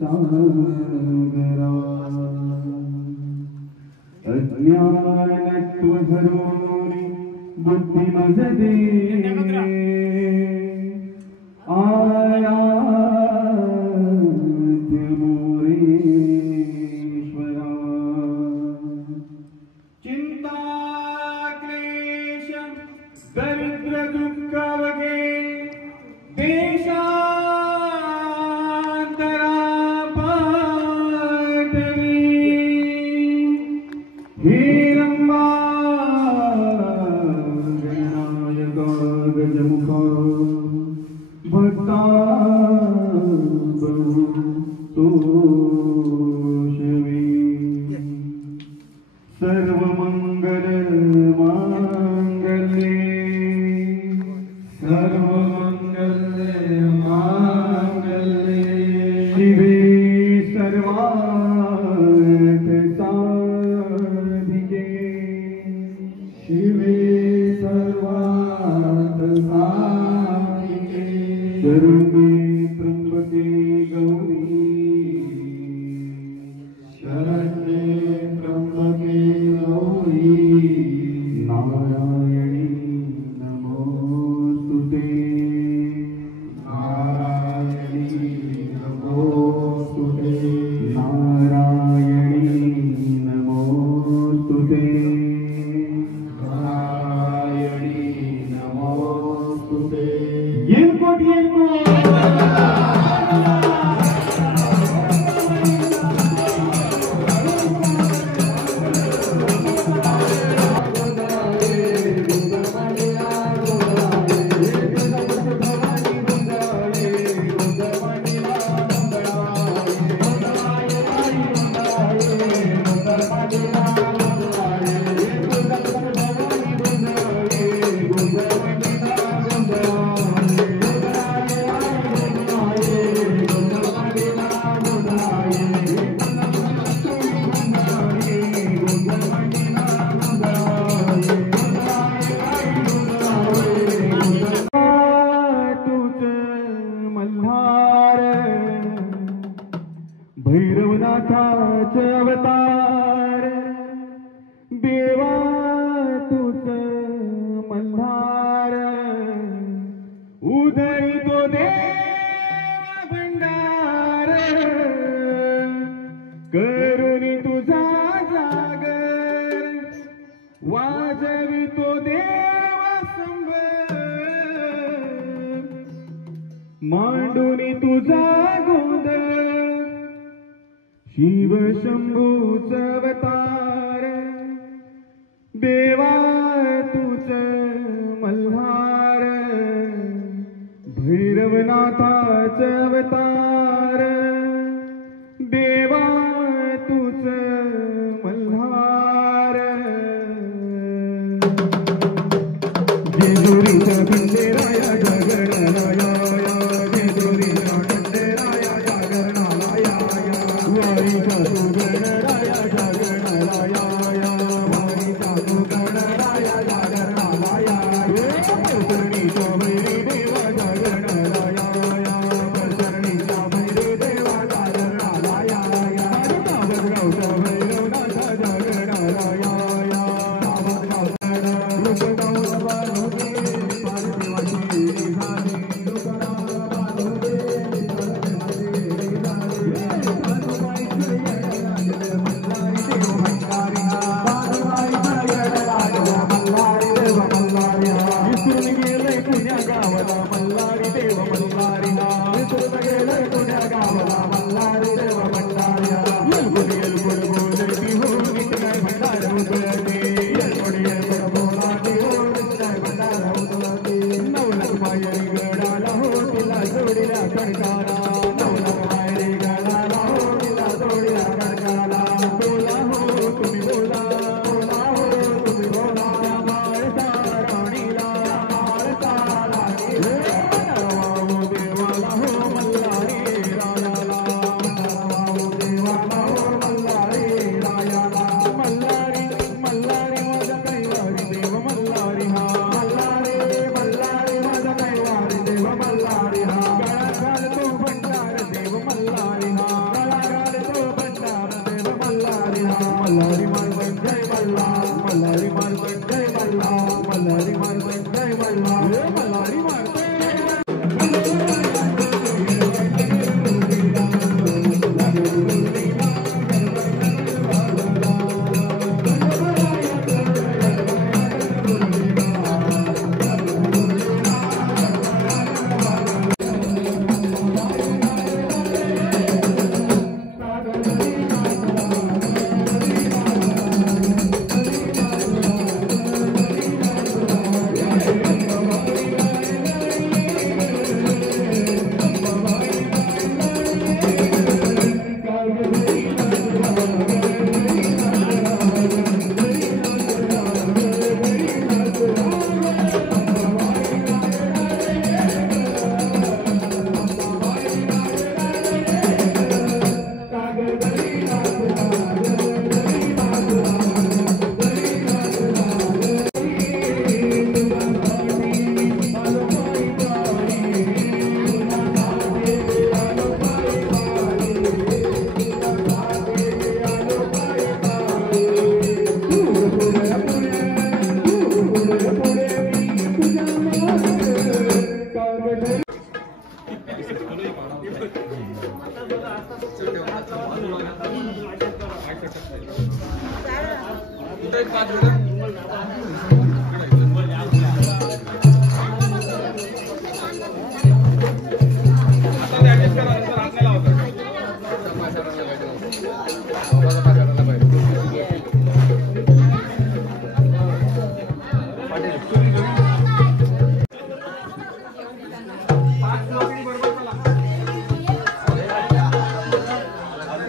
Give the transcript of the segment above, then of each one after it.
सागरा अज्ञानत्व हरोनी बुद्धि मजदे आया मोरेश्वरा चिंता क्लेश दरिद्र दुःख वगे देशांतरा पाठवी हे रंबा गणनायका गजमुखा भक्ता बहु तोषवी सर्व मंगल मांगल्ये शिवे सर्वार्थ साधिके शिवे सर्वार्थ साधिके शरण्ये त्र्यंबके गौरी शरण्ये त्र्यंबके गौरी नारायणी नमोस्तुते नारायणी नमोस्तुते नारायणी नमोस्तुते नारायणी नमोस्तुते भैरवनाथाचे अवतार देवा तुझ मल्हार उदरी तो देवा भंडार करुणी तुझा जागर वाजवी तो देवा संभ्रम मांडुनी तुझा गोंधळ शिव शंभूच अवतार देवा तुझ मल्हार भैरवनाथाच अवतार देवा तुझ मल्हार जेजुरीचा खंडेराया जगणाराया जेजुरीचा खंडेराया जगणाराया वारीचा तू गणराया जगणाराया वारीचा तू गणराया जगणाराया शरणीचा भैरी देवा जगणाराया शरणीचा भैरी देवा जगणाराया भद्रावचा भैरवनाथा जगणाराया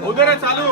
उधर चालू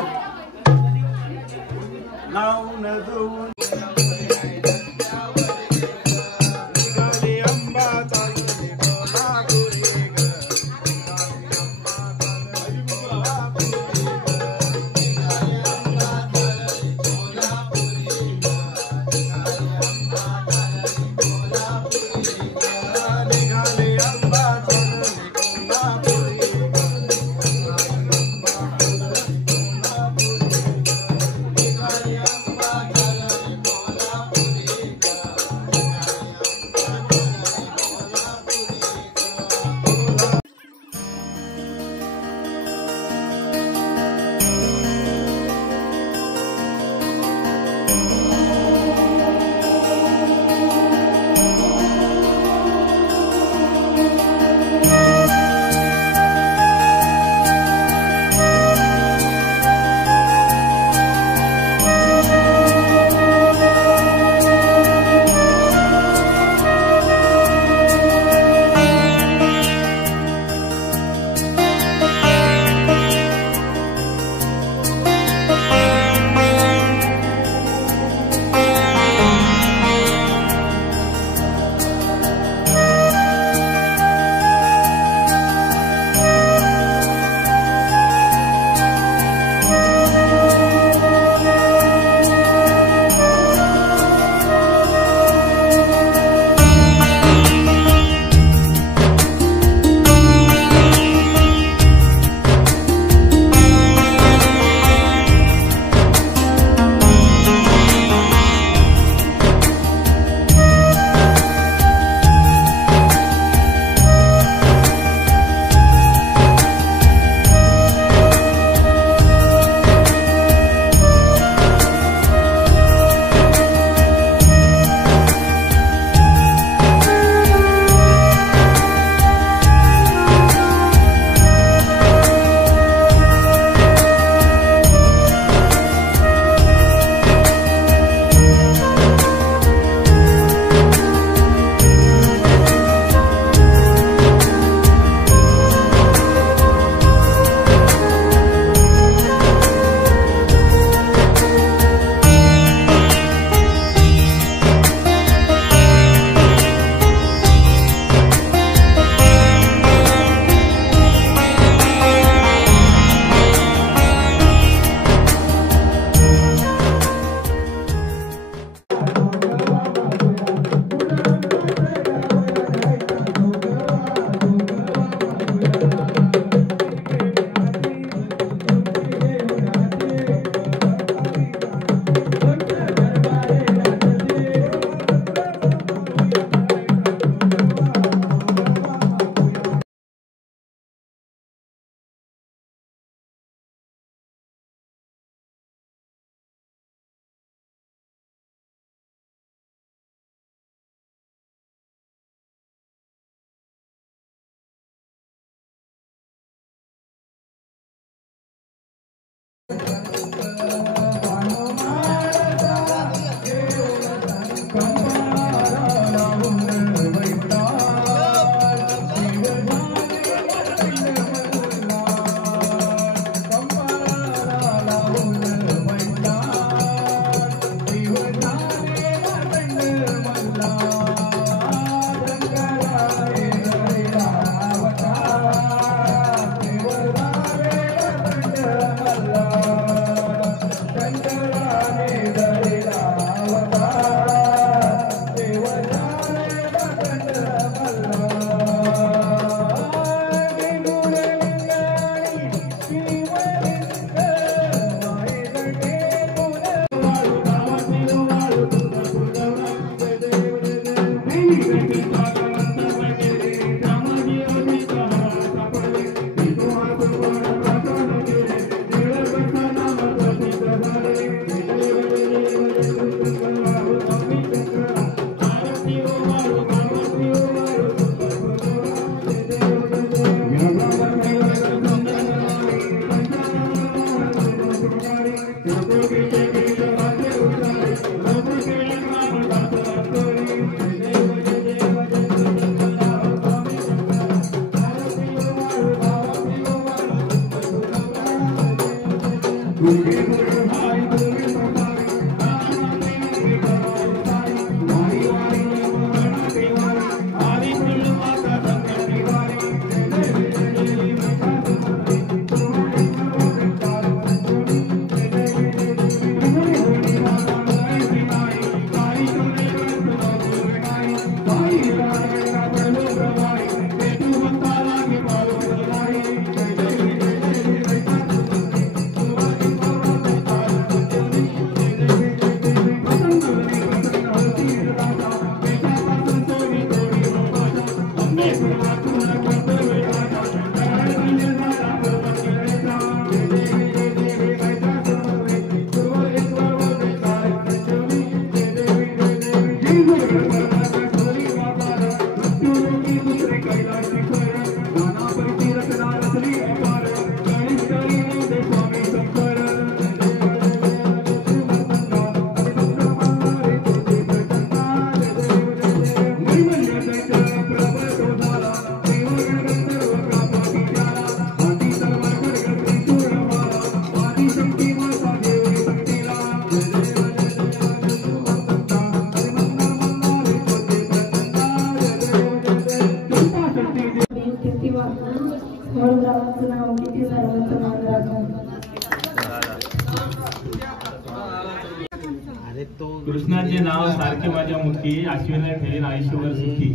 कृष्णाचे नाव सारखे माझ्या मुखी आश्विना ठेवीन आयुष्यभर सुखी.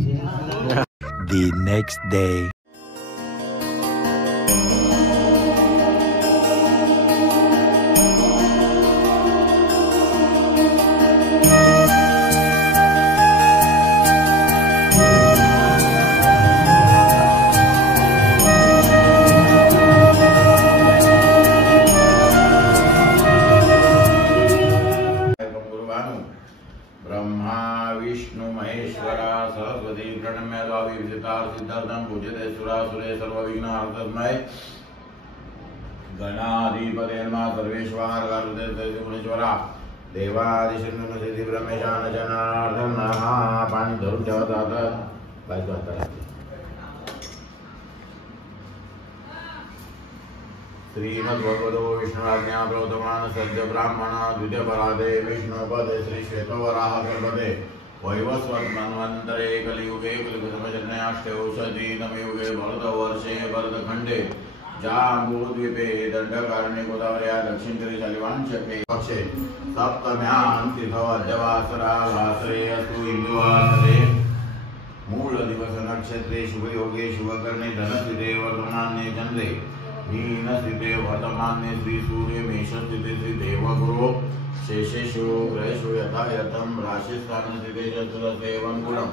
The next day. Brahma Vishnu Maheshwara Saraswati प्रणम्य सिद्धार्थम पूजते सुरासुरे सर्वविघ्नहर्तमय गणाधिपते नमः सर्वेश्वरा देवादिशक्ति ब्रह्मेशान जनार्दन पाणी धरून ठेवतात. श्रीमद्भगवतो विष्णुराज्ञा प्रवर्तमान सद्य ब्राह्मण द्वितीय परादे विष्णुपदे श्री श्वेतवराह कल्पते वैवस्वत मन्वन्तरे कलियुगे कलियुगसमजन्याष्टे औषधि नवयुगे भरतवर्षे भरतखण्डे जाम्बूद्वीपे दण्डकारण्ये गोदावर्या दक्षिणतीरे शालिवांशके पक्षे सप्तम्यां तिथौ अद्यवासरा वासरे अस्तु हिन्दुवासरे मूल दिवस नक्षत्रे शुभयोगे शुभकर्णे धनस्थिते वर्तमाने चन्द्रे मीन स्थिते वर्तमाने श्री सूर्य मेष स्थिते श्री देवगुरु शेषेषु ग्रहेषु यथा यथं राशिस्थान स्थिते चतुर्सेवं गुणं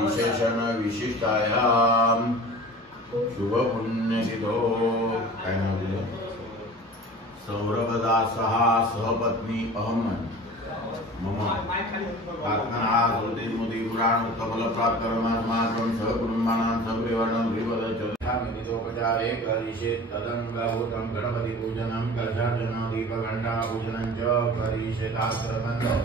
विशेषण विशिष्टायां शुभ पुण्यतिथो काय नाव तुझं? सौरभदासः सहपत्नी अहम मम प्रार्थना श्रुतिस्मृति पुराण उत्तमल प्राप्त कर्मात्मात्रं सहकुटुम्बानां सपरिवाराणां विपदचर्यामितितोपचारे करिष्येत् तदङ्गभूतं गणपति पूजनं कलशार्चनं दीपघण्टा पूजनं च करिष्येत् आक्रमणं